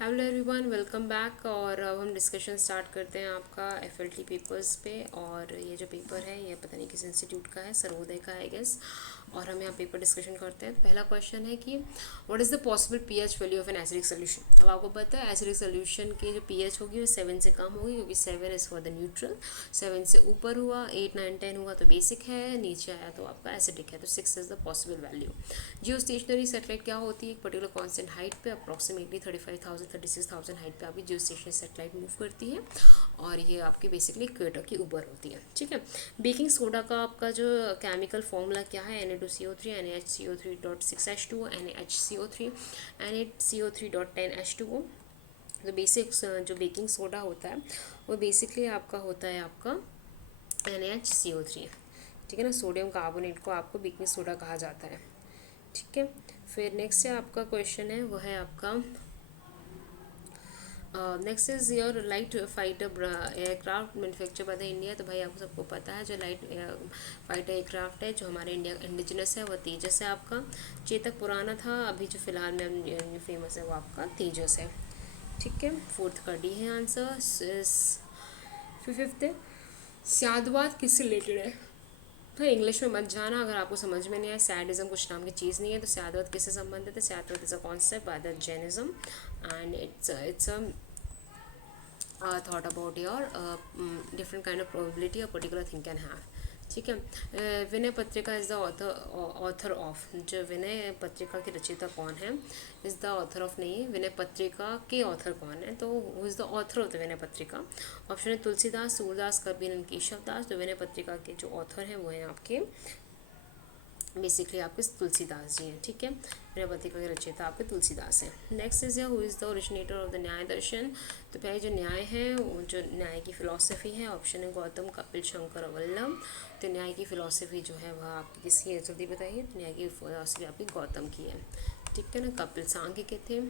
Hello everyone, welcome back. और अब हम डिस्कशन स्टार्ट करते हैं आपका एफएलटी पेपर्स पे। और ये जो पेपर है ये पता नहीं किस इंस्टीट्यूट का है, सर्वोदय का है आई गेस। और हम यहाँ पेपर डिस्कशन करते हैं। पहला क्वेश्चन है कि what is the possible pH value of an acidic solution. अब आपको पता है एसिडिक सोल्यूशन की जो पीएच होगी वो 7 से कम होगी, क्योंकि 7 इज़ फॉर द न्यूट्रल। 7 से ऊपर हुआ, 8 9 10 हुआ तो बेसिक है, नीचे आया तो आपका एसिडिक है। तो 6 is the possible value. Jio stationery satellite क्या होती है? एक पर्टिकुलर कॉन्स्टेंट हाइट पे अप्रॉक्सीमेटली 35,000 36,000 हाइट पे आपकी जियो स्टेशनरी सेटेलाइट मूव करती है, और ये आपकी बेसिकली इक्वेटर के ऊपर होती है। ठीक है। बेकिंग सोडा का आपका जो केमिकल फॉर्मूला क्या है? Na2CO3 NaHCO3.6H2O NaHCO3 Na8CO3.10H2O। तो बेसिक जो बेकिंग सोडा होता है वो बेसिकली आपका होता है आपका NaHCO3। ठीक है ना, सोडियम कार्बोनेट को आपको बेकिंग सोडा कहा जाता है। ठीक है। फिर नेक्स्ट है आपका क्वेश्चन है, वो है आपका next is your light fighter aircraft manufacture by the India. तो भाई आपको सबको पता है जो लाइट फाइटर एयरक्राफ्ट है जो हमारे इंडिया इंडिजिनस है वो तेजस है आपका। चेतक पुराना था, अभी जो फिलहाल में फेमस है वो आपका तेजस है। ठीक है। फोर्थ का डी है आंसर। फिफ्थ है स्यादवाद किससे रिलेटेड है? तो इंग्लिश में मत जाना अगर आपको समझ में नहीं आए। सैडिज्म कुछ नाम की चीज़ नहीं है। तो स्यादवत किससे संबंधित है? स्यादवत is a concept by the Jainism and it's a thought about your different kind of probability a particular thing can have. ठीक है। Vinay Patrika is the author of, जो विनय पत्रिका की रचयिता कौन है? इज़ द ऑथर ऑफ नहीं, विनय पत्रिका के ऑथर कौन है? तो who is the author of the Vinay Patrika? Option है तुलसीदास, सूरदास, कबीर एंड केशव दास। तो विनय पत्रिका के जो ऑथर हैं वो हैं आपके बेसिकली आपके तुलसीदास जी हैं। ठीक है। मेरा पत्रिका के रचयिता आपके तुलसीदास हैं। Next is who is the originator of the न्याय दर्शन। तो भाई जो न्याय है वो जो न्याय की फिलॉसफी है, ऑप्शन है गौतम, कपिल, शंकर और वल्लभ। तो न्याय की फिलॉसफी जो है वह आपकी किसकी है जल्दी बताइए। तो न्याय की फिलॉसफी आपकी गौतम की है। ठीक है ना। कपिल सांख्य के थे।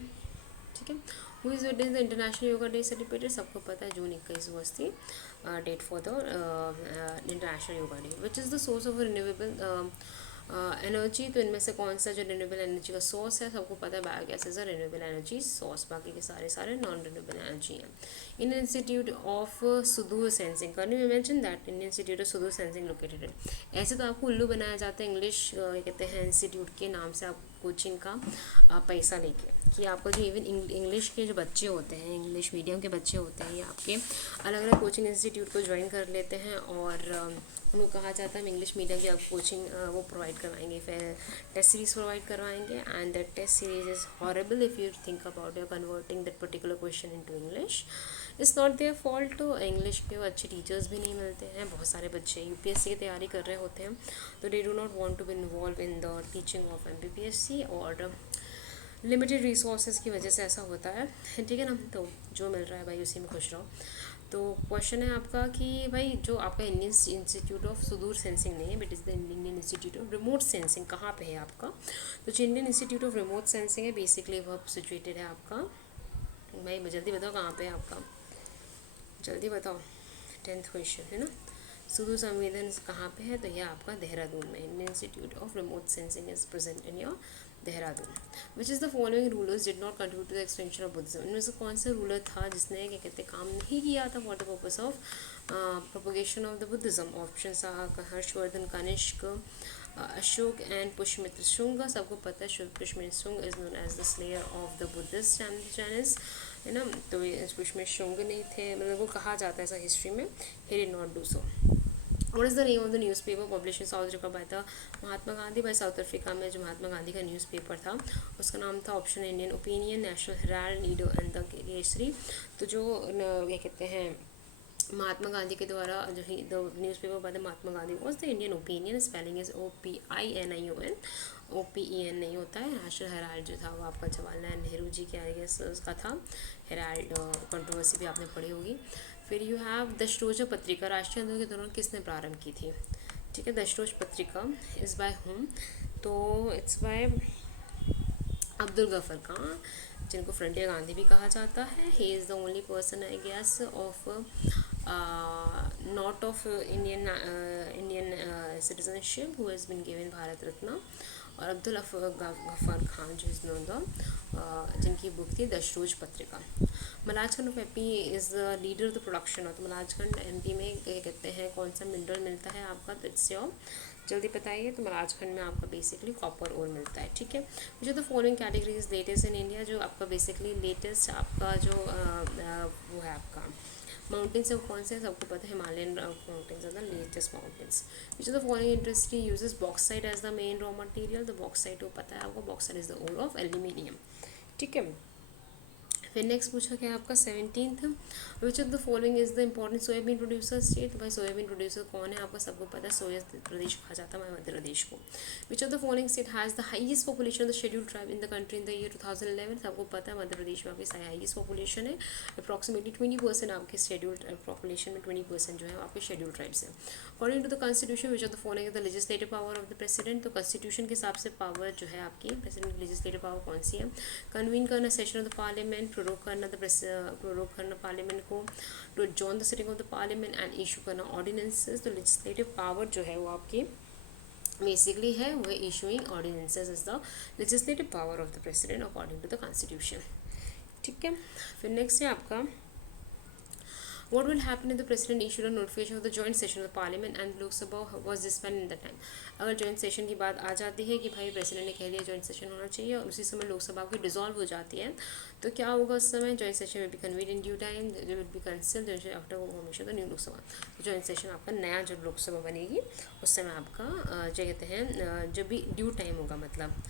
ठीक है। Who is the international yoga day celebrated? सबको पता है June 21 was the date for the international yoga day. Which is the source of renewable energy. तो इनमें से कौन सा जो रिन्यूएबल एनर्जी का सोर्स है? सबको पता है biogas is a renewable energy source, बाकी के सारे सारे नॉन रिन्यूएबल एनर्जी हैं। इंडियन इंस्टीट्यूट ऑफ सुदूर sensing, can you imagine that Indian institute of सुदूर सेंसिंग लोकेटेड? ऐसे तो आपको उल्लू बनाया जाता है इंग्लिश कहते हैं इंस्टीट्यूट के नाम से, आप कोचिंग का पैसा लेके, कि आपका जो इवन इंग्लिश के जो बच्चे होते हैं, इंग्लिश मीडियम के बच्चे होते हैं, ये आपके अलग अलग कोचिंग इंस्टीट्यूट को ज्वाइन कर लेते हैं और उनको कहा जाता है हम इंग्लिश मीडियम की आप कोचिंग वो प्रोवाइड करवाएंगे, फिर टेस्ट सीरीज प्रोवाइड करवाएंगे। And that test series is horrible if you think about your converting that particular question into English. It's not their fault. तो इंग्लिश के अच्छे टीचर्स भी नहीं मिलते हैं। बहुत सारे बच्चे यूपीएससी की तैयारी कर रहे होते हैं, तो they do not want to be involve in the teaching of MPPSC, और लिमिटेड रिसोर्सेज की वजह से ऐसा होता है। ठीक है ना। तो जो मिल रहा है भाई उसी में खुश रहो। तो क्वेश्चन है आपका कि भाई जो आपका इंडियन इंस्टीट्यूट ऑफ सुदूर सेंसिंग नहीं है, but is the Indian institute of remote sensing, कहाँ पे है आपका? तो जो Indian institute of remote sensing है बेसिकली वह सिचुएटेड है आपका, भाई जल्दी बताओ कहाँ पे है आपका, जल्दी बताओ। 10th क्वेश्चन है ना। सुदूर संवेदन कहाँ पे है? तो यह आपका देहरादून में, Indian institute of remote sensing is present in your Dehradun. Which is the following rulers did not contribute to the extension of Buddhism. इनमें से कौन सा रूलर था जिसने क्या कहते काम नहीं किया था for the purpose of propagation of the Buddhism? Option Harshvardhan, Kanishka, Ashoka and Pushyamitra Shunga. सबको पता है Pushyamitra Shunga is known as the slayer of the Buddhist Chinese, है ना। तो ये पुष्यमित्र शुंग नहीं थे, मतलब वो कहा जाता है ऐसा हिस्ट्री में, he did not do so. What is the name of the newspaper published in South Africa by the Mahatma Gandhi? भाई साउथ अफ्रीका में जो महात्मा गांधी का न्यूज़पेपर था उसका नाम था option Indian opinion, national Herald, Nido and the Kesari. तो जो क्या कहते हैं महात्मा गांधी के द्वारा जो ही the newspaper by the Mahatma Gandhi was the Indian Opinion, spelling is OPINION, OPEN नहीं होता है। नेशनल हेराल्ड जो था वो आपका जवाहरलाल नेहरू जी के आई गेस उसका था। हेराल्ड कंट्रोवर्सी भी आपने पढ़ी होगी। फिर यू हैव दशरोजा पत्रिका, राष्ट्रीय आंदोलन के दौरान किसने प्रारंभ की थी? ठीक है। दशरोज पत्रिका इज़ बाय होम? तो इट्स बाय अब्दुल गफर खां, जिनको फ्रंटियर गांधी भी कहा जाता है। He is the only person I guess of not of Indian citizenship who has been given Bharat Ratna. और अब्दुल गफ्फार खान जो इज नोन द जिनकी बुक थी दशरोज पत्रिका। Malajkhand of MP is the leader of the production of. तो मलाजखंड एमपी में कहते हैं कौन सा मिनरल मिलता है आपका, तो इट्स योर, जल्दी बताइए। तो मलाजखंड में आपका बेसिकली कॉपर ओर मिलता है, ठीक है। जो the following categories latest in India, जो आपका बेसिकली लेटेस्ट आपका जो वो है आपका माउंटेन्स है कौन से, सबको पता है Himalayan mountains are the latest mountains. Which of the following industry uses bauxite as the main raw material. तो बॉक्साइट वो पता है आपको, bauxite is the ore of aluminium, ठीक है। फिर नेक्स्ट पूछा गया आपका 17th, which of the following is the important soybean producer state. तो भाई सोयाबीन प्रोड्यूसर कौन है आपका, सबको पता है सोया प्रदेश कहा जाता है मध्य प्रदेश को। विच of the following state has the highest population of the schedule tribe in the country in the year 2011। सबको पता है मध्य प्रदेश में आपकी हाईएस्ट पॉपुलेशन है, अप्रॉक्सीमेटली 20% आपके शेड्यूल पॉपुलेशन में 20% जो है आपके शेड्यूल ट्राइब्स है। According to the constitution which of the following the legislative power of the president. तो कॉन्स्टिट्यूशन के हिसाब से पावर जो है आपकी प्रेसिडेंट की लेजिस्लेटिव पावर कौन सी है, कन्वीन करना session of the parliament, prorogue करना पार्लियामेंट को, to join the sitting of the parliament and issue करना ऑर्डिनेंसेस। तो लेजिस्लेटिव पावर जो है वो आपकी बेसिकली है वो issuing ordinances is the legislative power of the president according to the constitution, ठीक है। फिर नेक्स्ट है आपका what will happen if the president issued a notification of the joint session of the parliament and Lok Sabha was disbanded in the time। अगर joint session की बात आ जाती है कि भाई प्रेसिडेंट ने कह दिया जॉइंट सेशन होना चाहिए और उसी समय लोकसभा की डिसॉल्व हो जाती है, तो क्या होगा उस समय, joint session will be convene in due time, will be cancelled after formation of the new Lok Sabha. तो जॉइंट सेशन आपका नया जो लोकसभा बनेगी उस समय आपका जो कहते हैं जब भी ड्यू टाइम होगा, मतलब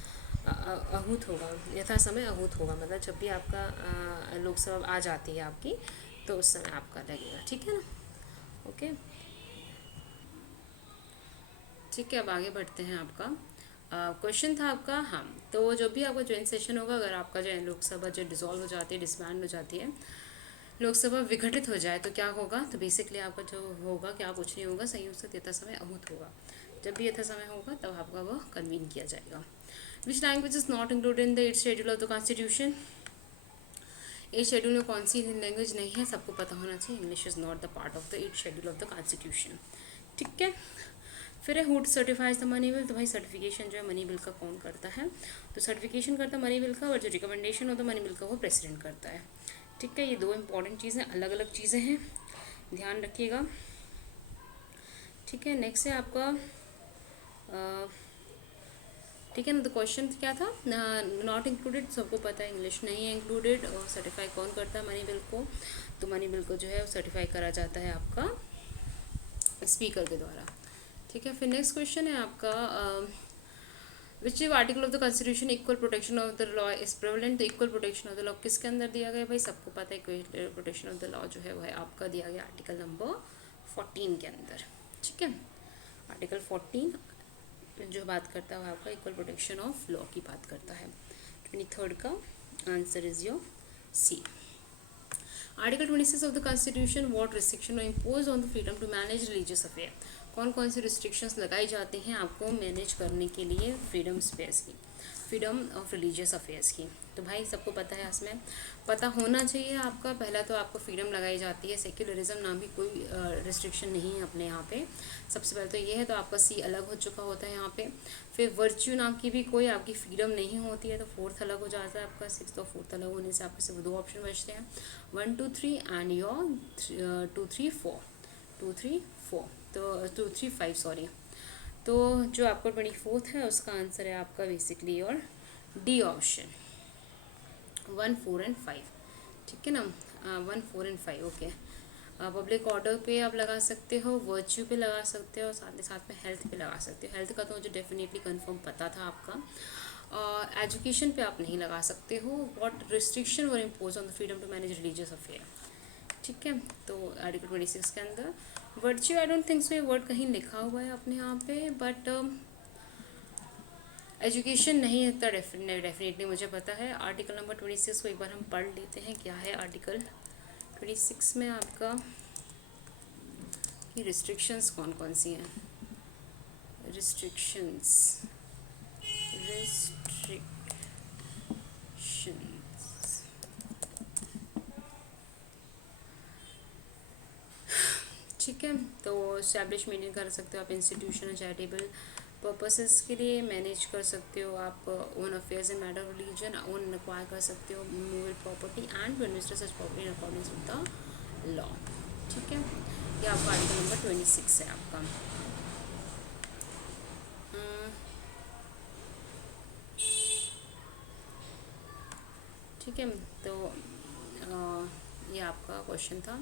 आहूत होगा, यथा समय आहूत होगा, मतलब जब भी आपका लोकसभा आ जाती है आपकी तो उस समय आपका लगेगा, ठीक है ना, ओके, ठीक है। अब आगे बढ़ते हैं। आपका क्वेश्चन था आपका, हाँ, तो जब भी आपका ज्वाइंट सेशन होगा, अगर आपका जो लोकसभा जो डिसॉल्व हो जाती है, डिसबैंड हो जाती है, लोकसभा विघटित हो जाए तो क्या होगा, तो बेसिकली आपका जो होगा क्या कुछ नहीं होगा, संयुक्त यथा समय आहूत होगा। जब भी यथा समय होगा तब आपका वह कन्वीन किया जाएगा। Which language is not included in the 8th schedule of the constitution. इस शेड्यूल में कौन सी लैंग्वेज नहीं है, सबको पता होना चाहिए, English is not the part of the 8th schedule of the constitution, ठीक है। फिर है hood certifies the money bill. तो भाई सर्टिफिकेशन जो है मनी बिल का कौन करता है, तो सर्टिफिकेशन करता है मनी बिल का, और जो रिकमेंडेशन होता है मनी बिल का वो प्रेसिडेंट करता है, ठीक है। ये दो इंपॉर्टेंट चीज़ें, अलग अलग चीज़ें हैं, ध्यान रखिएगा, ठीक है। नेक्स्ट है आपका ठीक है ना, तो क्वेश्चन क्या था, नॉट इंक्लूडेड, सबको पता है इंग्लिश नहीं है इंक्लूडेड, और सर्टिफाई कौन करता है मनी बिल को, तो मनी बिल को जो है सर्टिफाई करा जाता है आपका स्पीकर के द्वारा, ठीक है। फिर नेक्स्ट क्वेश्चन है आपका which article of the constitution equal protection of the law is prevalent. तो equal protection of the law किसके अंदर दिया गया, भाई सबको पता है equal protection of the law जो है वह आपका दिया गया आर्टिकल नंबर 14 के अंदर, ठीक है। आर्टिकल 14 जो बात करता है आपका इक्वल प्रोटेक्शन ऑफ लॉ की बात करता है। 23rd का answer is your C. Article 26 of the constitution what restriction impose on the freedom to manage religious affair. कौन कौन सी रिस्ट्रिक्शंस लगाई जाती हैं आपको मैनेज करने के लिए फ्रीडम स्पेस की, फ्रीडम ऑफ रिलीजियस अफेयर्स की। तो भाई सबको पता है, इसमें पता होना चाहिए आपका। पहला तो आपको फ्रीडम लगाई जाती है, सेक्युलरिज्म नाम की कोई रिस्ट्रिक्शन नहीं है अपने यहाँ पे, सबसे पहले तो ये है। तो आपका सी अलग हो चुका होता है यहाँ पे। फिर वर्च्यू नाम की भी कोई आपकी फ्रीडम नहीं होती है, तो 4th अलग हो जाता है आपका, 6th और 4th अलग होने से आपके सिर्फ 2 ऑप्शन बचते हैं, 1 2 3 एंड योर 2 3 4 2 3 4 तो 2 3 5 सॉरी। तो जो आपका 24th है उसका आंसर है आपका बेसिकली और डी ऑप्शन 1 4 एंड 5, ठीक है ना, 1 4 एंड 5, ओके। पब्लिक ऑर्डर पे आप लगा सकते हो, वर्च्यू पे लगा सकते हो, और साथ ही साथ में हेल्थ पे लगा सकते हो। हेल्थ का तो मुझे डेफिनेटली कंफर्म पता था आपका। एजुकेशन पे आप नहीं लगा सकते हो। What restriction were impose on the freedom to manage religious affair, ठीक है। तो आर्टिकल 26 के अंदर virtue I don't think so ये वर्ड कहीं लिखा हुआ है अपने यहाँ पे, बट एजुकेशन नहीं है तो डेफिनेटली मुझे पता है। आर्टिकल नंबर 26 को एक बार हम पढ़ लेते हैं, क्या है आर्टिकल 26 में आपका कि रिस्ट्रिक्शंस कौन कौन सी हैं। रिस्ट्रिक्शंस ठीक है। तो स्टैब्लिश मेंटेन कर सकते हो आप इंस्टीट्यूशन चैरिटेबल पर्पसेस के लिए मैनेज कर सकते हो आप own affairs in matter of religion, own acquire कर सकते हो movable property and to invest such property in according with the law. ठीक है, ये आपका आर्टिकल नंबर 26 है आपका। ठीक है, तो ये आपका क्वेश्चन था।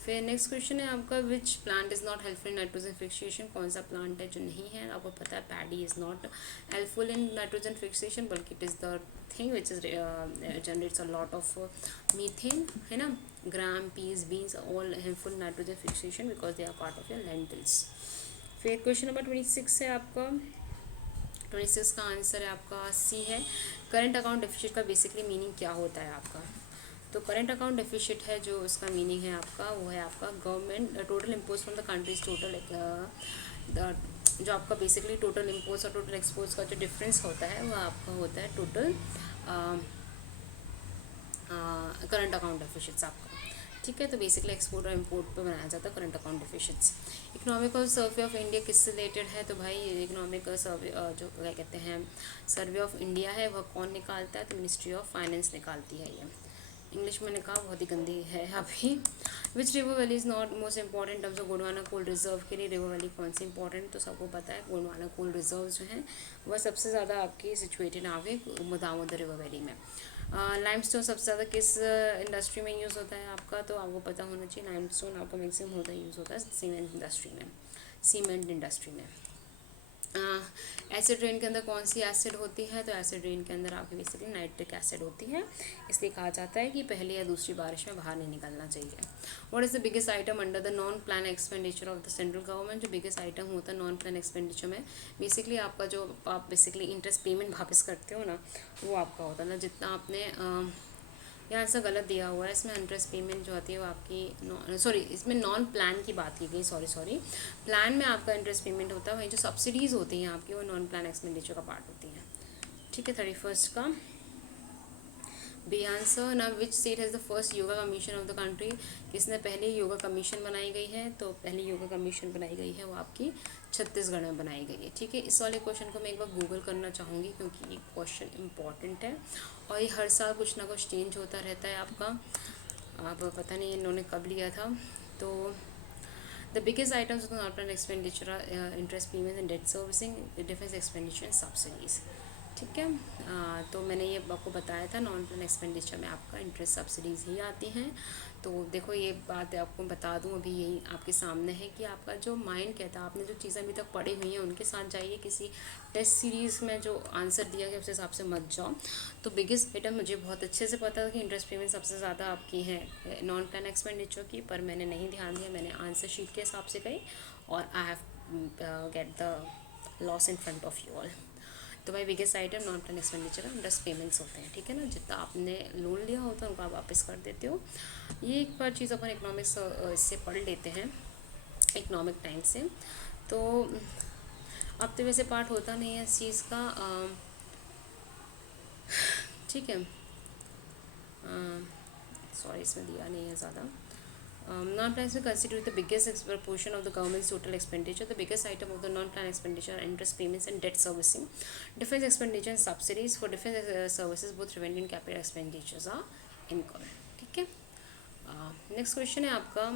फिर नेक्स्ट क्वेश्चन है आपका, which plant is not helpful in nitrogen fixation, कौन सा प्लांट है जो नहीं है। आपको पता है paddy is not helpful in nitrogen fixation, बल्कि it is the thing which is generates a lot of methane, है ना। Gram, peas, beans all helpful nitrogen fixation because they are part of your lentils. फिर question number 26 है आपका। 26 का answer है आपका सी है। करंट अकाउंट डेफिसिट का बेसिकली मीनिंग क्या होता है आपका। तो करंट अकाउंट डेफिसिट है जो उसका मीनिंग है आपका, वो है आपका government total impose from the countries total, जो आपका बेसिकली टोटल इम्पोज और टोटल एक्सपोज का जो डिफरेंस होता है वो आपका होता है टोटल करंट अकाउंट डेफिसिट्स आपका। ठीक है, तो बेसिकली एक्सपोर्ट और इम्पोर्ट पे बनाया जाता है current account deficits. Economical survey of India किससे रिलेटेड है, तो भाई इकोनॉमिकल सर्वे जो क्या कहते हैं सर्वे ऑफ इंडिया है वह कौन निकालता है, तो मिनिस्ट्री ऑफ फाइनेंस निकालती है। ये इंग्लिश में कहा बहुत ही गंदी है अभी। Which river valley is not most important terms of Gondwana coal reserve के लिए रिवर वैली कौन सी इंपॉर्टेंट, तो सबको पता है गोंडवाना कोल रिजर्व जो है वह सबसे ज़्यादा आपकी सिचुएटेड आगे दामोदर रिवर वैली में। लाइमस्टोन सबसे ज़्यादा किस इंडस्ट्री में यूज़ होता है आपका, तो आपको पता होना चाहिए लाइमस्टोन आपका मैक्सिमम होता यूज़ होता है सीमेंट इंडस्ट्री में, सीमेंट इंडस्ट्री में। एसिड रेन के अंदर कौन सी एसिड होती है, तो एसिड रेन के अंदर आपकी बेसिकली नाइट्रिक एसिड होती है, इसलिए कहा जाता है कि पहली या दूसरी बारिश में बाहर नहीं निकलना चाहिए। What is the biggest item under the non plan expenditure of the central government, जो बिगेस्ट आइटम होता है नॉन प्लान एक्सपेंडिचर में बेसिकली आपका जो आप बेसिकली इंटरेस्ट पेमेंट वापस करते हो ना वो आपका होता है ना, जितना आपने यहाँ आंसर गलत दिया हुआ है, इसमें इंटरेस्ट पेमेंट जो होती है वो आपकी सॉरी इसमें नॉन प्लान की बात की गई, सॉरी प्लान में आपका इंटरेस्ट पेमेंट होता है, वही जो सब्सिडीज़ होती हैं आपकी वो नॉन प्लान एक्सपेंडिचर का पार्ट होती हैं। ठीक है, 31 का बी आंसर ना, which state has the first yoga commission of the country, किसने पहले योगा कमीशन बनाई गई है, तो पहली योगा कमीशन बनाई गई है वो आपकी छत्तीसगढ़ में बनाई गई है। ठीक है, इस वाले क्वेश्चन को मैं एक बार गूगल करना चाहूँगी क्योंकि ये क्वेश्चन इंपॉर्टेंट है और ये हर साल कुछ ना कुछ चेंज होता रहता है आपका, अब पता नहीं इन्होंने कब लिया था। तो the biggest items of non plan expenditure interest payments and debt servicing, defence expenditure and subsidies. ठीक है, तो मैंने ये आपको बताया था नॉन प्लान एक्सपेंडिचर में आपका इंटरेस्ट सब्सिडीज़ ही आती हैं। तो देखो ये बात आपको बता दूं अभी यही आपके सामने है कि आपका जो माइंड कहता है आपने जो चीज़ें अभी तक पढ़ी हुई हैं उनके साथ जाइए, किसी टेस्ट सीरीज़ में जो आंसर दिया गया उस हिसाब से मत जाओ। तो बिगेस्ट आइटम मुझे बहुत अच्छे से पता था कि इंटरेस्ट पेमेंट सबसे ज़्यादा आपकी है नॉन प्लान एक्सपेंडिचर की, पर मैंने नहीं ध्यान दिया, मैंने आंसर शीट के हिसाब से गई और I have get the loss in front of you all. तो भाई biggest item non plan expenditure interest payments होते हैं। ठीक है ना, जितना आपने लोन लिया होता है उनको आप वापस कर देते हो। ये एक बार चीज़ अपन इकोनॉमिक्स इससे पढ़ लेते हैं इकोनॉमिक टाइम से। तो अब तो वैसे पार्ट होता नहीं है इस चीज़ का, ठीक है, सॉरी इसमें दिया नहीं है ज़्यादा। Non-plan expenditure constitute the biggest portion of the government's total expenditure. The biggest item of the non-plan expenditure are interest payments and debt servicing. Defense expenditure and subsidies for defense services, both revenue and capital expenditures are incurred. ठीक है, next question है आपका,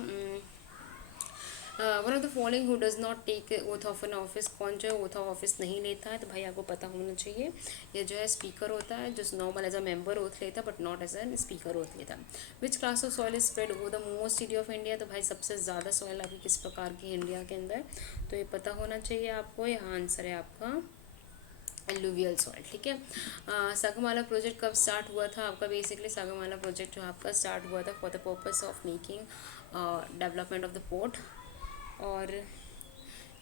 one of the following who does not take oath of an office, कौन जो है oath of office नहीं लेता है, तो भाई आपको पता होना चाहिए ये जो है स्पीकर होता है जो normal as a member oath लेता है but not as an speaker oath लेता है। Which class of soil is spread over the most area of India, तो भाई सबसे ज़्यादा सॉइल आपकी किस प्रकार की इंडिया के अंदर, तो ये पता होना चाहिए आपको, यहाँ आंसर है आपका एलुवियल सॉइल। ठीक है, सागरमाला प्रोजेक्ट कब स्टार्ट हुआ था आपका, बेसिकली सागरमाला प्रोजेक्ट जो आपका स्टार्ट हुआ था for the purpose of making development of the port, और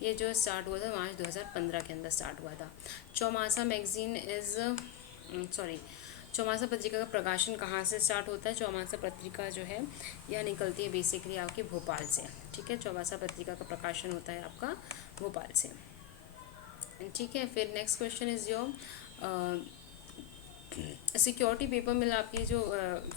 ये जो स्टार्ट हुआ था मार्च 2015 के अंदर स्टार्ट हुआ था। चौमासा मैगजीन इज़ चौमासा पत्रिका का प्रकाशन कहाँ से स्टार्ट होता है, चौमासा पत्रिका जो है यह निकलती है बेसिकली आपके भोपाल से। ठीक है, चौमासा पत्रिका का प्रकाशन होता है आपका भोपाल से। ठीक है, फिर next question is your security paper mill आपकी जो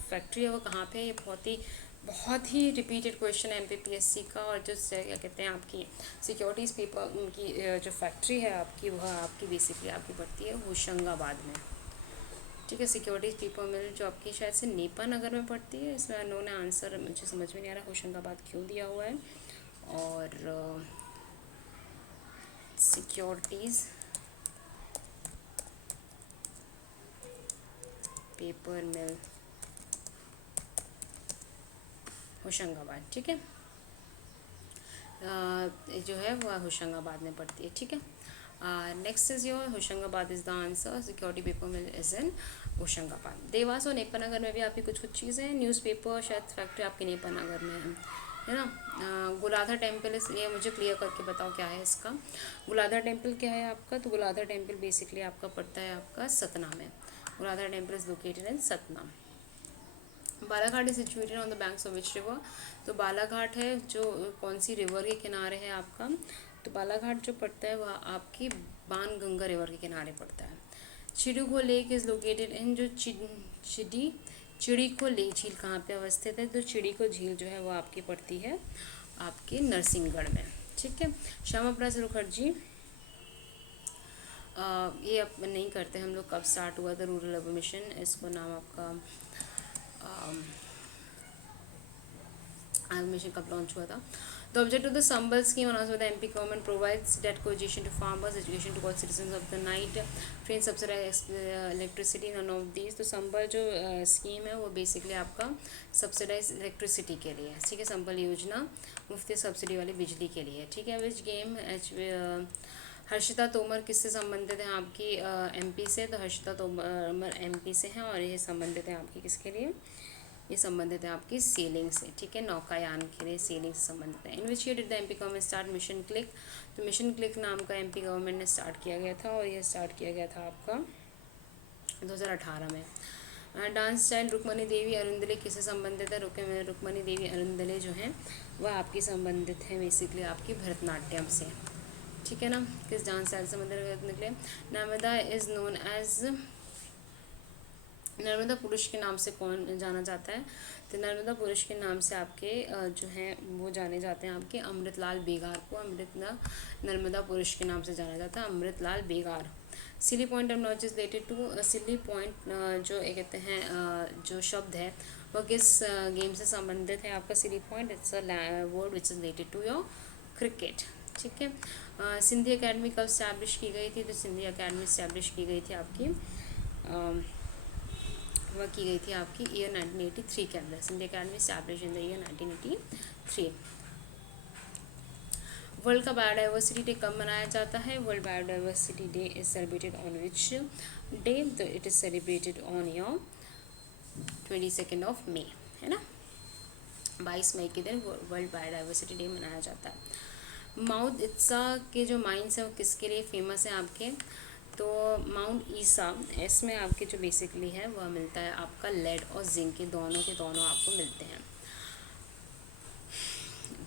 फैक्ट्री है वो कहाँ पे है, ये बहुत ही बहुत ही रिपीटेड क्वेश्चन है एमपीपीएससी का। और जो क्या कहते हैं आपकी सिक्योरिटीज़ पेपर की जो फैक्ट्री है आपकी, वह आपकी बेसिकली आपकी पड़ती है होशंगाबाद में। ठीक है, सिक्योरिटीज़ पेपर मिल जो आपकी शायद से नेपा नगर में पड़ती है। इसमें उन्होंने आंसर मुझे समझ में नहीं आ रहा होशंगाबाद क्यों दिया हुआ है। और सिक्योरिटीज़ पेपर मिल होशंगाबाद, ठीक है, जो है वह होशंगाबाद में पड़ती है। ठीक है, next is your Hoshangabad is the answer. Security paper mill is in Hoshangabad. Dewas और नेपानगर में भी आपकी कुछ कुछ चीज़ें हैं। न्यूज़पेपर शायद फैक्ट्री आपकी नेपानगर में है ना। गुलाधर टेम्पल, इसलिए मुझे क्लियर करके बताओ क्या है इसका। गुलाधर टेम्पल क्या है आपका, तो गुलाधर टेम्पल बेसिकली आपका पड़ता है आपका सतना में। Guladhar temple is located in Satna. Balaghat is situated on the banks of which river. तो बालाघाट है जो कौन सी रिवर के किनारे है आपका, तो बालाघाट जो पड़ता है वह आपकी बाणगंगा रिवर के किनारे पड़ता है। चिड़ीखो लेक इज़ लोकेटेड इन जो चिड़ीखो लेक झील कहाँ पे अवस्थित है, तो चिड़ीखो झील जो है वो आपकी पड़ती है आपके नरसिंहगढ़ में। ठीक है, श्यामा प्रसाद मुखर्जी, ये अब नहीं करते हम लोग, कब स्टार्ट हुआ था रूरल अर्बन मिशन, इसको नाम आपका मिशन कब लॉन्च हुआ था। The object of the Sambal scheme announced by the MP government provides debt coercion to farmers, education to all citizens of the night, train subsidized electricity, none of these। तो संबल जो scheme है वो basically आपका subsidise electricity के लिए है। ठीक है, संबल योजना मुफ्त सब्सिडी वाली बिजली के लिए। ठीक है, विच गेम हर्षिता तोमर किससे संबंधित हैं आपकी एमपी से, तो हर्षिता तोमर एमपी से हैं और ये संबंधित हैं आपकी किसके लिए, ये संबंधित है आपकी सेलिंग से। ठीक है, नौकायान के लिए सेलिंग से संबंधित है। In which year did the MP government start mission click, तो मिशन क्लिक नाम का एमपी गवर्नमेंट ने स्टार्ट किया गया था और यह स्टार्ट किया गया था आपका 2018 में। डांस स्टाइल रुक्मणी देवी अरुंदले किससे संबंधित है, रुक्मणी देवी अरुंदले जो हैं वह आपकी संबंधित है बेसिकली आपकी भरतनाट्यम से। ठीक है ना, किस डांस स्टाइल से संबंधित निकले। Narmada is known as, Narmada पुरुष के नाम से कौन जाना जाता है, तो नर्मदा पुरुष के नाम से आपके जो हैं वो जाने जाते हैं आपके अमृतलाल बेगार को। नर्मदा पुरुष के नाम से जाना जाता है Amritlal Begar. Silly point terminology is related to, silly point जो कहते हैं जो शब्द है वह किस गेम से संबंधित है आपका silly point, it's a word which is related to your cricket. ठीक है, सिंधी अकेडमी कब स्टैब्लिश की गई थी, तो सिंधी अकेडमी स्टैब्लिश की गई थी आपकी वह की गई थी आपकी ईयर 1983 के अंदर। Sindhi academy established in the year 1983। World का बायोडाइवर्सिटी डे कब मनाया जाता है, world biodiversity day is celebrated on which day, तो it is celebrated on your 22 of May, है ना, 22 मई के दिन वर्ल्ड बायोडाइवर्सिटी डे मनाया जाता है। माउंट इत्सा के जो माइंस हैं वो किसके लिए फेमस हैं आपके, तो माउंट ईसा, इसमें आपके जो बेसिकली है वह मिलता है आपका लेड और जिंक के दोनों आपको मिलते हैं।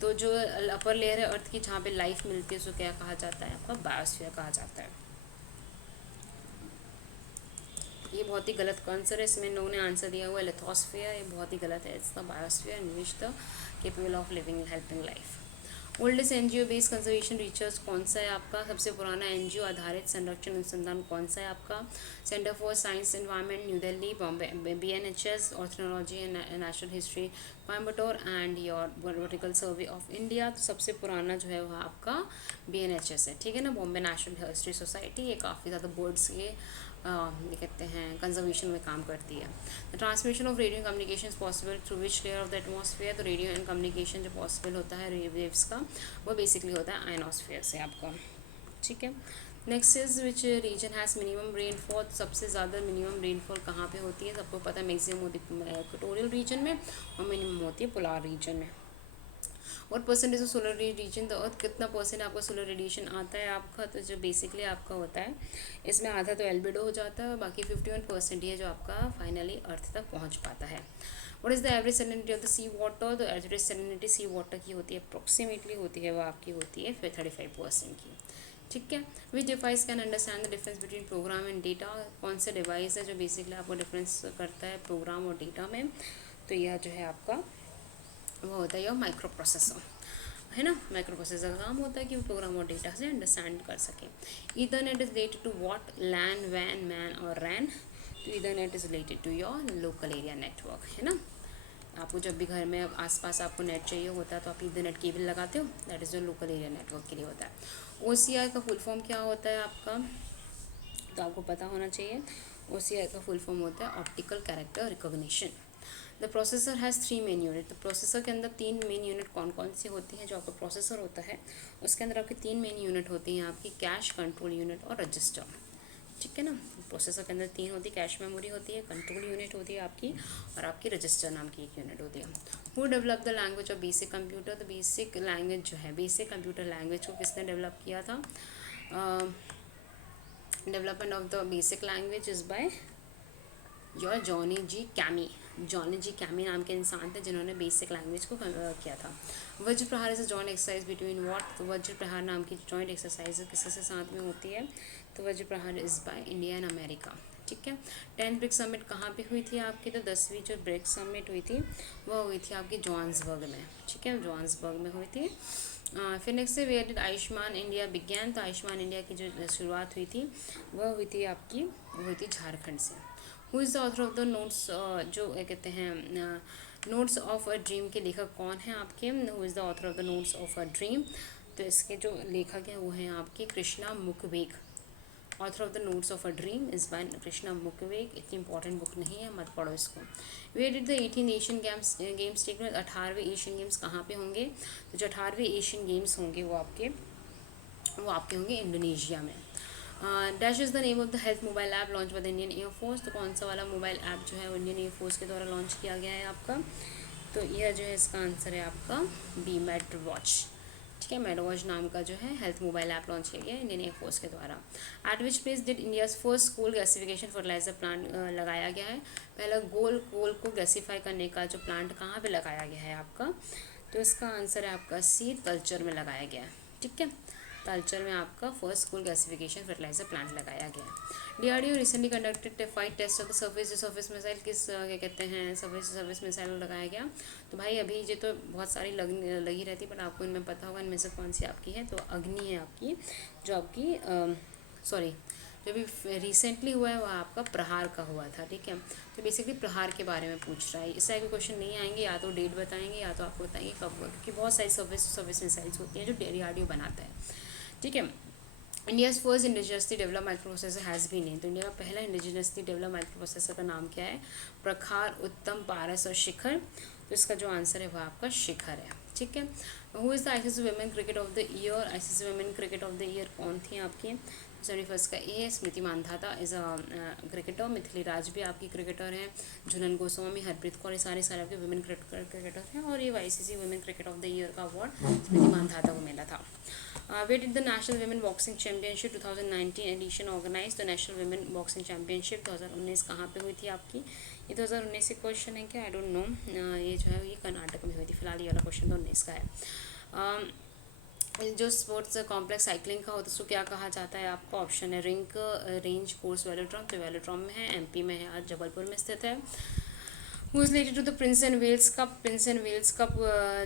तो जो अपर लेयर है अर्थ की जहाँ पे लाइफ मिलती है उसको क्या कहा जाता है आपका बायोस्फीयर कहा जाता है। ये बहुत ही गलत आंसर है, इसमें नो ने आंसर दिया हुआ है लिथोस्फीयर, ये बहुत ही गलत है। It's the biosphere in which the capable of living helping life. Oldest NGO based conservation research कौन सा है आपका, सबसे पुराना एनजीओ आधारित संरक्षण अनुसंधान कौन सा है आपका, centre for science environment new Delhi, Bombay BNHS orthology and natural history Coimbatore and your botanical survey of India. तो सबसे पुराना जो है वह आपका बीएनएचएस है। ठीक है ना, बॉम्बे नेशनल हिस्ट्री सोसाइटी, ये काफ़ी ज़्यादा बर्ड्स के ये कहते हैं कंजर्वेशन में काम करती है। The transmission of radio communication possible through which layer of the atmosphere, तो रेडियो एंड कम्युनिकेशन जो पॉसिबल होता है वेव्स का वो बेसिकली होता है आयनोस्फेयर से आपका। ठीक है, next is which region has minimum rainfall, सबसे ज़्यादा मिनिमम रेनफॉल कहाँ पे होती है, सबको पता है मैक्सिमम होती है इक्वेटोरियल रीजन में और मिनिमम होती है पोलार रीजन में। और परसेंटेज ऑफ सोलर रेडिएशन, तो अर्थ कितना परसेंट आपका सोलर रेडिएशन आता है आपका, तो जो बेसिकली आपका होता है इसमें आधा तो एल्बिडो हो जाता है और बाकी 51% ही है जो आपका फाइनली अर्थ तक पहुंच पाता है। What is the average salinity of the sea water, तो एवरेज सैलिनिटी सी वाटर की होती है अप्रोक्सीमेटली होती है वो आपकी होती है फिर 35% की। ठीक है, which device can understand the difference between program and data, कौन सा डिवाइस है जो बेसिकली आपको डिफरेंस करता है प्रोग्राम और डेटा में, तो यह जो है आपका वो होता है योर माइक्रो प्रोसेसर, है ना। माइक्रो प्रोसेसर का काम होता है कि वो प्रोग्राम और डेटा से अंडरस्टैंड कर सके। Ethernet is related to what, LAN, वैन, मैन और रैन। तो Ethernet is related to your local area network, है ना। आपको जब भी घर में आसपास आपको नेट चाहिए होता है तो आप ईथरनेट केबल लगाते हो, दैट इज़ जो लोकल एरिया नेटवर्क के लिए होता है। OCR का फुल फॉर्म क्या होता है आपका, तो आपको पता होना चाहिए। OCR का फुल फॉर्म होता है optical character recognition. The processor has 3 main unit. तो प्रोसेसर के अंदर 3 मेन यूनिट कौन कौन सी होती हैं। जो आपका प्रोसेसर होता है उसके अंदर आपकी 3 मेन यूनिट होती हैं, आपकी कैश, कंट्रोल यूनिट और रजिस्टर, ठीक है ना। प्रोसेसर के अंदर 3 होती है, कैश मेमोरी होती है, कंट्रोल यूनिट होती है आपकी, और आपकी रजिस्टर नाम की एक यूनिट होती है। Who develop the language of basic computer. तो बेसिक लैंग्वेज जो है, बेसिक कंप्यूटर लैंग्वेज को किसने डेवलप किया था। Development of the basic language is by your Johnny G Kemeny. Johnny G Kemeny नाम के इंसान थे जिन्होंने बेसिक लैंग्वेज को किया था। वज्र प्रहार is a joint exercise between what. तो वज्र प्रहार नाम की जॉइंट एक्सरसाइज किसी से साथ में होती है, तो वज्र प्रहार is by India and America, ठीक है। 10th ब्रिक्स समिट कहाँ पे हुई थी आपकी, तो 10वीं जो ब्रिक्स समिट हुई थी वह हुई थी आपकी जोहान्सबर्ग में, ठीक है, जोहान्सबर्ग में हुई थी। फिर नेक्स्ट से where did Ayushman India began. तो आयुष्मान इंडिया की जो शुरुआत हुई थी वह हुई थी आपकी, वो हुई थी झारखंड से। Who is the author of the notes, जो कहते हैं नोट्स ऑफ अ ड्रीम के लेखक कौन है आपके। Who is the author of the notes of a dream. तो इसके जो लेखक हैं वो हैं आपके Krishna Mukhveg. Author of the notes of a dream is by Krishna Mukhveg. इतनी इंपॉर्टेंट बुक नहीं है, मत पढ़ो इसको। Where did the 18 Asian games take place. 18वें एशियन गेम्स कहाँ पे होंगे, तो जो 18वें एशियन गेम्स होंगे वो आपके होंगे इंडोनेशिया में। Dash is the name of the health mobile app launch by the Indian air force. तो कौन सा वाला मोबाइल ऐप जो है वो इंडियन एयरफोर्स के द्वारा लॉन्च किया गया है आपका, तो यह जो है इसका आंसर है आपका बी, मेट वॉच, ठीक है। मेट वॉच नाम का जो है हेल्थ मोबाइल ऐप लॉन्च किया गया है इंडियन एयरफोर्स के द्वारा। At which place did India's first coal gasification fertilizer plant लगाया गया है। पहला कोल को गैसीफाई करने का जो प्लांट कहाँ पे लगाया गया है आपका, तो इसका आंसर है आपका सी, कल्चर में लगाया गया है, ठीक है। कल्चर में आपका first coal gasification fertilizer plant लगाया गया है। DRDO recently conducted 5 test of the surface missile. किस क्या कहते हैं सर्फेस मिसाइल लगाया गया। तो भाई अभी ये तो बहुत सारी लगी रहती है, बट आपको इनमें पता होगा इनमें से कौन सी आपकी है। तो अग्नि है आपकी, जो आपकी सॉरी जो भी रिसेंटली हुआ है वह आपका प्रहार का हुआ था, ठीक है। तो बेसिकली प्रहार के बारे में पूछ रहा है। इस तरह के क्वेश्चन नहीं आएंगे, या तो डेट बताएंगे या तो आपको बताएंगे कब, क्योंकि बहुत सारी सर्विस मिसाइल्स होती हैं जो DRDO बनाता है, ठीक है। India's first indigenously develop microprocessor has been named. तो इंडिया का पहला इंडिजिनसली डेवलप माइक्रो प्रोसेसर का नाम क्या है, प्रखार, उत्तम, पारस और शिखर। तो इसका जो आंसर है वह आपका शिखर है, ठीक है। Who is the ICC women cricket of the year. ICC women cricket of the year कौन थी आपकी, 71st का ए है। स्मृति मानधाता इज़ अ क्रिकेटर। मिथिली राज भी आपकी क्रिकेटर हैं। झुलन गोस्वामी, हरप्रीत कौर, ये सारे आपके वुमेन क्रिकेटर हैं। और ये ICC women cricket of the year का अवार्ड स्मृति मानधाता को मिला था। Where did the National Women Boxing Championship 2019 edition organize। तो नेशनल वुमेन बॉक्सिंग चैम्पियनशिप 2019 कहाँ पे हुई थी आपकी, ये 2019 से क्वेश्चन है क्या, आई डोंट नो। ये जो है ये कर्नाटक में हुई थी। फिलहाल ये वाला क्वेश्चन 2019 का है। जो स्पोर्ट्स कॉम्प्लेक्स साइकिलिंग का होता है उसको क्या कहा जाता है आपका, ऑप्शन है रिंक, रेंज, कोर्स, वेलोड्रॉम। तो वेलोड्रॉम में है, MP में है, आज जबलपुर में स्थित है। Who is related to the prince and Wales cup. Prince and Wales cup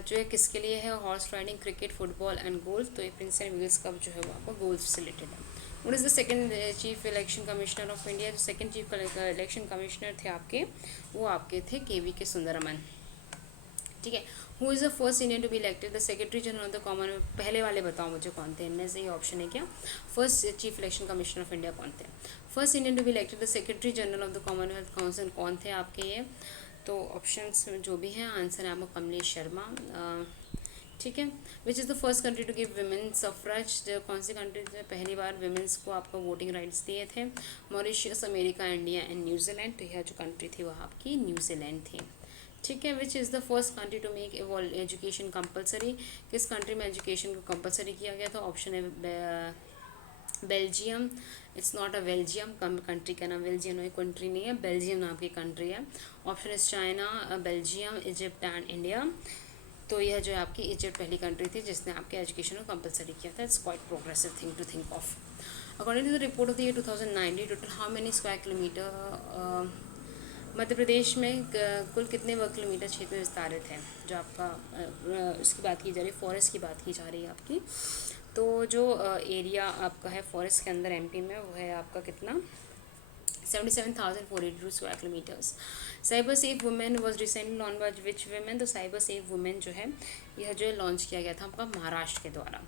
जो है किसके लिए है, horse riding, cricket, football and golf. तो ये प्रिंस एंड वेल्स कप जो है वो आपको गोल्फ से रिलेटेड है। What is the second chief election commissioner of India. जो सेकंड चीफ इलेक्शन कमिश्नर थे आपके, वो आपके थे KVK सुंदरमन, ठीक है। Who is the first Indian to be elected the secretary general of the commonwealth. पहले वाले बताओ मुझे कौन थे इनमें से, ये ऑप्शन है क्या, first chief election commissioner of India कौन थे। First Indian to be elected the secretary general of the commonwealth council कौन थे आपके ये, तो ऑप्शंस जो भी हैं आंसर है आपको कमलेश शर्मा, ठीक है। Which is the first country to give women suffrage. कौन सी कंट्री ने पहली बार विमेंस को आपको वोटिंग राइट्स दिए थे, Mauritius, America, India and New Zealand. तो यह जो कंट्री थी वह आपकी न्यूजीलैंड थी, ठीक है। Which is the first country to make education compulsory. किस कंट्री में एजुकेशन को कंपलसरी किया गया था, ऑप्शन है Belgium. It's not a Belgium, country का नाम बेल्जियम एक कंट्री नहीं है, बेल्जियम नाम की कंट्री है। Option is China, Belgium, Egypt and India. तो यह जो है आपकी इजिप्ट पहली कंट्री थी जिसने आपके एजुकेशन को कंपलसरी किया था। It's quite progressive thing to think of. According to the report of the year 2019, total how many square kilometre Madhya Pradesh में कुल कितने वर्ग किलोमीटर क्षेत्र में विस्तारित है, जो आपका इसकी बात की जा रही है, फॉरेस्ट की बात की जा रही है आपकी। तो जो एरिया आपका है फॉरेस्ट के अंदर एमपी में, वो है आपका कितना, 77,482 square kilometres. Cyber safe women was recently launch by which women, तो साइबर सेफ वुमेन जो है यह जो है लॉन्च किया गया था आपका महाराष्ट्र के द्वारा।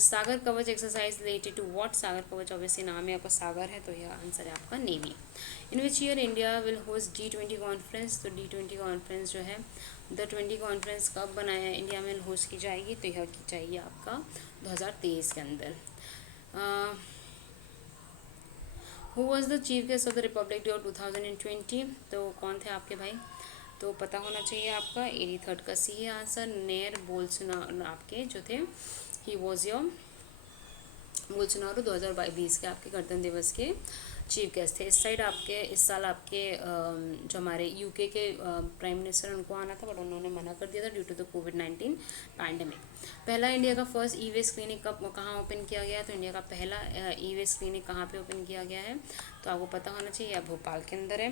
सागर कवच एक्सरसाइज रिलेटेड टू व्हाट, सागर कवच ऑब्वियसली नाम है आपका सागर है, तो यह आंसर है आपका navy. In which year India will host G20 conference, तो G20 कॉन्फ्रेंस जो है द 20 कॉन्फ्रेंस कब बनाया इंडिया में होस्ट की जाएगी, तो यह की जाएगी आपका 2023 के अंदर। Who was the chief guest of the Republic day 2020, तो कौन थे आपके भाई, तो पता होना चाहिए आपका 83rd का सी है आंसर, नेर बोल्सोनारो आपके जो थे, ही वॉज योर बोल्सोनारो 2020 के आपके गणतंत्र दिवस के चीफ गेस्ट थे। इस साइड आपके इस साल आपके जो हमारे यूके के प्राइम मिनिस्टर उनको आना था, बट उन्होंने मना कर दिया था ड्यू टू द कोविड-19 पैंडमिक। पहला इंडिया का फर्स्ट ई वेस्ट क्लिनिक कब कहाँ ओपन किया गया, तो इंडिया का पहला ई वेस्ट क्लिनिक कहाँ पे ओपन किया गया है, तो आपको पता होना चाहिए, भोपाल के अंदर है,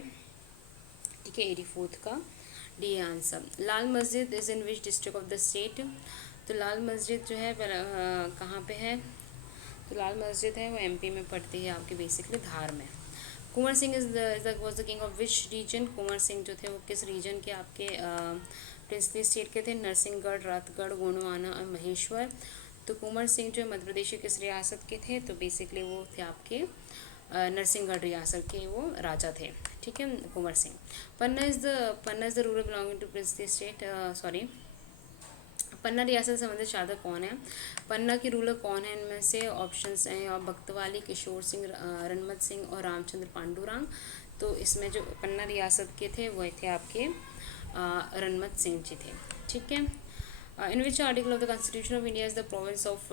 ठीक है, 84th का D answer. Lal Masjid is in which district of the state, तो लाल मस्जिद जो है कहाँ पे है, तो लाल मस्जिद है वो एमपी में पड़ती है आपके बेसिकली धार में। Kunwar Singh was the king of which region, Kunwar Singh जो थे वो किस रीजन के आपके प्रिंसली स्टेट के थे, नरसिंहगढ़, रातगढ़, गोंडवाना और महेश्वर। तो कुंवर सिंह जो मध्य प्रदेश के किस रियासत के थे, तो बेसिकली वो थे आपके नरसिंहगढ़ रियासत के वो राजा थे, ठीक है, Kunwar Singh. Panna is the rural belonging to princely state, sorry, Panna रियासत से संबंधित शासक कौन है, पन्ना के रूलर कौन है, इनमें से ऑप्शंस हैं और भक्तवाली, किशोर सिंह, रणमत सिंह और रामचंद्र पांडुरंग। तो इसमें जो पन्ना रियासत के थे वो थे आपके रणमत सिंह जी थे, ठीक है। In which article of the constitution of India is the province of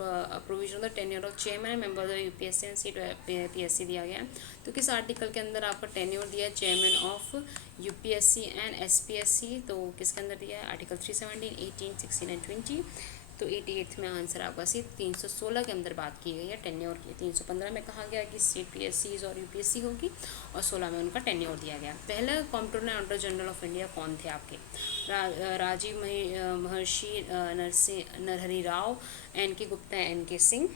provision of the tenure of chairman and member of the UPSC and seat PSC दिया गया है, तो किस आर्टिकल के अंदर आपका टेन्योर दिया है chairman of UPSC and SPSC, तो किसके अंदर दिया है, आर्टिकल 317, 18, 16 एंड 20। तो 88 में आंसर आपका सी 316 के अंदर बात की गई है टेन्योर की। 315 में कहा गया कि स्टेट पीएससी और यूपीएससी होगी, और 16 में उनका टेन्योर दिया गया। पहला comptroller auditor general of India कौन थे आपके, राजीव महर्षि, नरहरि राव, एन के गुप्ता, एन के सिंह।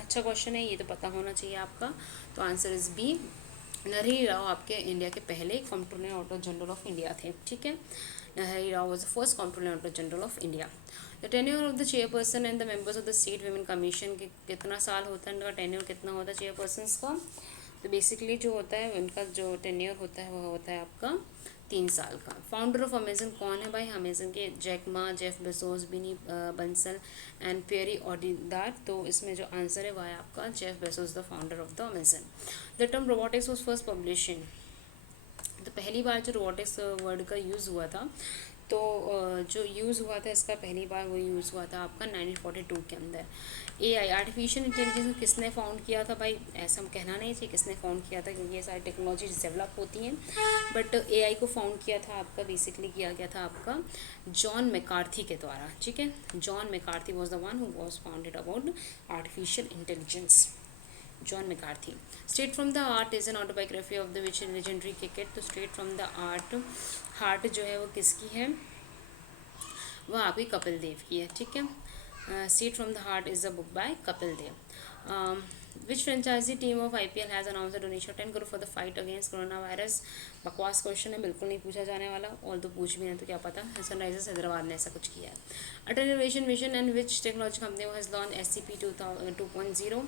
अच्छा क्वेश्चन है, ये तो पता होना चाहिए आपका, तो answer is B, Narhari Rao आपके इंडिया के पहले comptroller auditor general of India थे, ठीक है। Narhari Rao was the first comptroller auditor general of India. The tenure of the chairperson and the members of the state women commission के कितना साल होता है, इनका टेन्योर कितना होता है चेयरपर्सन्स का, तो बेसिकली जो होता है उनका जो टेन्योर होता है वो होता है आपका 3 साल का। फाउंडर ऑफ अमेजन कौन है भाई, अमेजन के Jack Ma, Jeff Bezos, Binny Bansal and peri ऑडिदार। तो इसमें जो आंसर है वह है आपका Jeff Bezos, the founder of the Amazon. The term robotics was first publish in, तो पहली बार जो रोबोटिक्स वर्ड का यूज़ हुआ था, तो जो यूज़ हुआ था इसका पहली बार वो यूज़ हुआ था आपका 1942 के अंदर। एआई आर्टिफिशियल इंटेलिजेंस को किसने फाउंड किया था भाई, ऐसा कहना नहीं चाहिए किसने फाउंड किया था, क्योंकि ये सारी टेक्नोलॉजीज डेवलप होती हैं, बट एआई को फाउंड किया था आपका बेसिकली किया गया था आपका जॉन मैकार्थी के द्वारा, ठीक है। John McCarthy was the one who was founded about artificial intelligence, John McCarthy. Straight from the art is an autobiography of the which legendary cricket, तो straight from the art heart जो है वो किसकी है, वह आपकी कपिल देव की है, ठीक है। Straight from the heart is the book by Kapil Dev. Which franchise team of IPL has announce the donation 10 crore for the fight against corona virus, बकवास क्वेश्चन है, बिल्कुल नहीं पूछा जाने वाला, और तो पूछ भी नहीं तो क्या पता, सनराइजर्स हैदराबाद ने ऐसा कुछ किया है। Atal innovation mission and which technology company has launch SCP 2.0,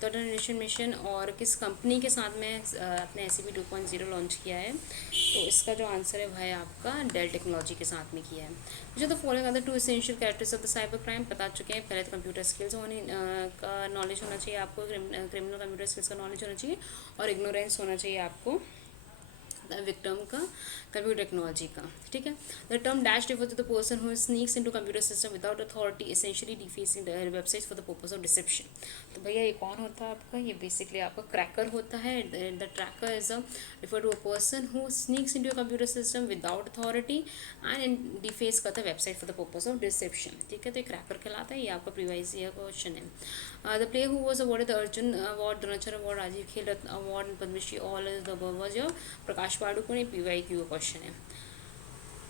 तो अटल इनोवेशन मिशन और किस कंपनी के साथ में अपने SCP 2.0 लॉन्च किया है, तो इसका जो आंसर है वह है आपका डेल टेक्नोलॉजी के साथ में किया है। जो the following other 2 essential characters of the cyber crime, बता चुके हैं, पहले तो कंप्यूटर स्किल्स होने का नॉलेज होना चाहिए आपको, क्रिमिनल कंप्यूटर स्किल्स का नॉलेज होना चाहिए, और इग्नोरेंस होना चाहिए आपको विक्टिम का कंप्यूटर टेक्नोलॉजी का, ठीक है। The term dash refer to the person who sneaks into computer system without authority essentially defacing the websites for the purpose of deception, तो भैया ये कौन होता है आपका, ये बेसिकली आपका क्रैकर होता है। The tracker is a refer to a person who sneaks into computer system without authority and deface करता है website for the purpose of deception, ठीक है, तो ये क्रैकर कहलाता है, ये आपका प्रीवाइज ईयर क्वेश्चन है। The player who was awarded the Arjuna award, Dronacharya award, Rajiv Khel Ratna award, Padmashri all the above was your Prakash Prakash Padukone, ये PYQ का क्वेश्चन है।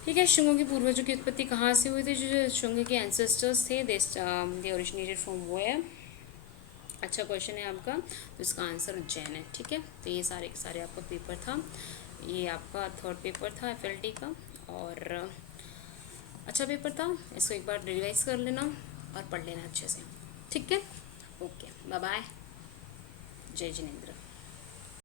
ठीक है, शुंगों के पूर्वजों की उत्पत्ति कहाँ से हुई थी? जो शुंग के एंसेस्टर्स थे दे ओरिजिनेटेड फ्रॉम वेयर। अच्छा क्वेश्चन है आपका, तो इसका आंसर उज्जैन है। ठीक है, तो ये सारे के सारे आपका पेपर था, ये आपका थर्ड पेपर था FLT का, और अच्छा पेपर था। इसको एक बार रिवाइज कर लेना और पढ़ लेना अच्छे से। ठीक है, ओके, बाय बाय, जय जिनेंद्र।